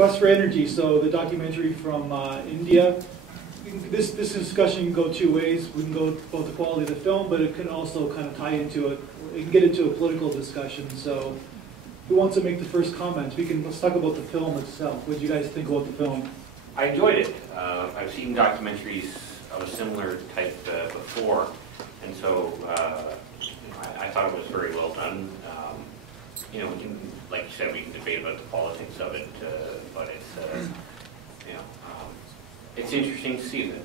Quest for Energy, so the documentary from India. This discussion can go two ways. We can go about the quality of the film, but it can also kind of tie into it. It can get into a political discussion. So, who wants to make the first comment? Let's talk about the film itself. What did you guys think about the film? I enjoyed it. I've seen documentaries of a similar type before, and so I thought it was very well done. We can, like you said, we can debate about the politics of it, but it's it's interesting to see that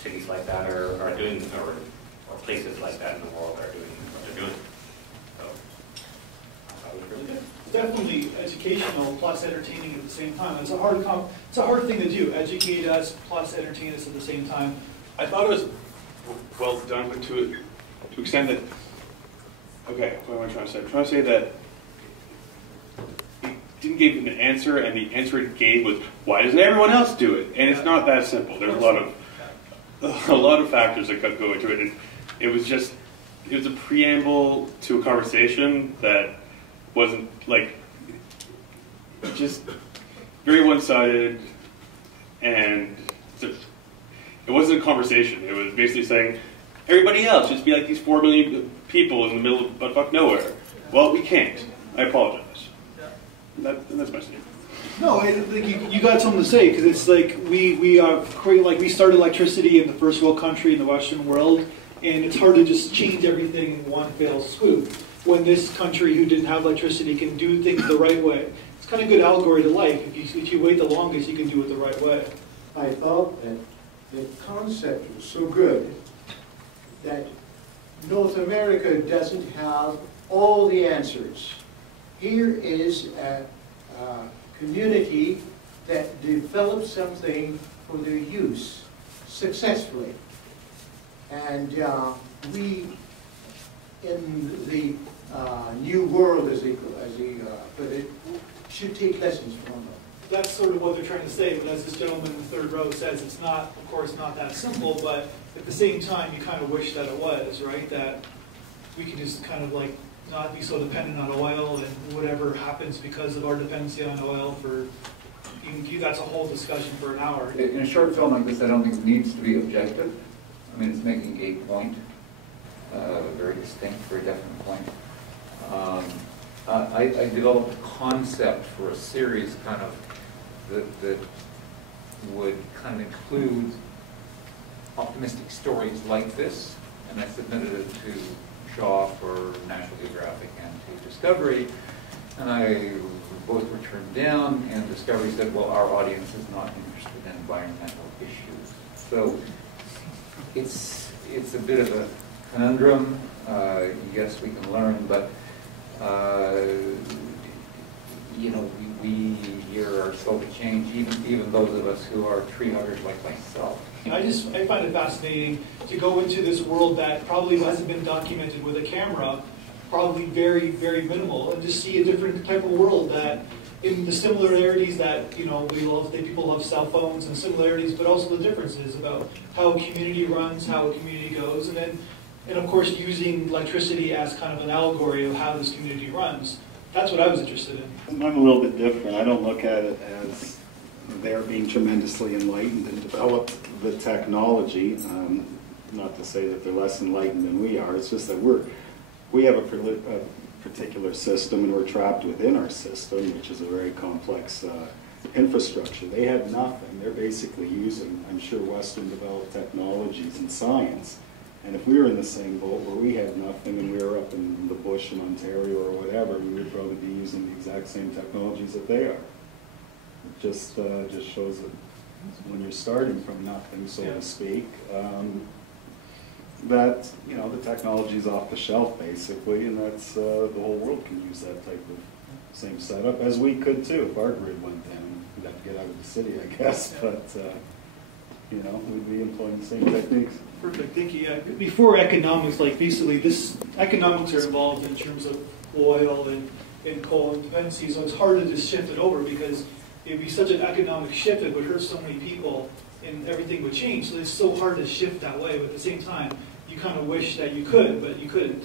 cities like that are doing, or places like that in the world are doing what they're doing. So I thought it was really good. Definitely educational plus entertaining at the same time. It's a hard thing to do. Educate us plus entertain us at the same time. I thought it was well done, but to extent that. Okay, what am I trying to say? I'm trying to say that it didn't give an answer, and the answer it gave was, why doesn't everyone else do it? And it's not that simple. There's a lot of factors that go into it. And it was a preamble to a conversation that wasn't just very one-sided, and it wasn't a conversation. It was basically saying, everybody else just be like these 4 million people in the middle of buttfuck nowhere. Well, we can't. I apologize. That's my statement. No, I think you got something to say, because it's like we started electricity in the first world country in the Western world, and it's hard to just change everything in one fell swoop. When this country who didn't have electricity can do things the right way, it's kind of a good allegory to life. If you wait the longest, you can do it the right way. I thought that the concept was so good that North America doesn't have all the answers. Here is a community that developed something for their use successfully. And we, in the new world, as he put it, should take lessons from them. That's sort of what they're trying to say, but as this gentleman in the third row says, it's not, of course, not that simple, but at the same time, you kind of wish that it was, right? That we could just kind of like not be so dependent on oil, and whatever happens because of our dependency on oil for, that's a whole discussion for an hour. In a short film like this, I don't think it needs to be objective. I mean, it's making a point, a very distinct, very definite point. I developed a concept for a series kind of that would kind of include optimistic stories like this, and I submitted it to Shaw for National Geographic and to Discovery, and both were turned down, and Discovery said, well, our audience is not interested in environmental issues. So it's a bit of a conundrum. Yes, we can learn, but we here are slow to change, even those of us who are tree huggers like myself. I find it fascinating to go into this world that probably hasn't been documented with a camera, probably very, very minimal, and just see a different type of world that, in the similarities that people love cell phones and similarities, but also the differences about how a community runs, how a community goes, and of course using electricity as kind of an allegory of how this community runs. That's what I was interested in. I'm a little bit different. I don't look at it as they're being tremendously enlightened and developed the technology. Not to say that they're less enlightened than we are. It's just that we have a particular system, and we're trapped within our system, which is a very complex infrastructure. They have nothing. They're basically using, I'm sure, Western developed technologies and science. And if we were in the same boat where we had nothing and we were up in the bush in Ontario or whatever, we would probably be using the exact same technologies that they are. It just shows that when you're starting from nothing, so to speak, that the technology is off the shelf basically, and that's the whole world can use that type of same setup, as we could too if our grid went down. We'd have to get out of the city, I guess, but we'd be employing the same techniques. Perfect, thank you. Yeah. Before economics, basically economics are involved in terms of oil and coal and dependency, so it's hard to just shift it over because it'd be such an economic shift, it would hurt so many people and everything would change, so it's so hard to shift that way, but at the same time, you kind of wish that you could, but you couldn't.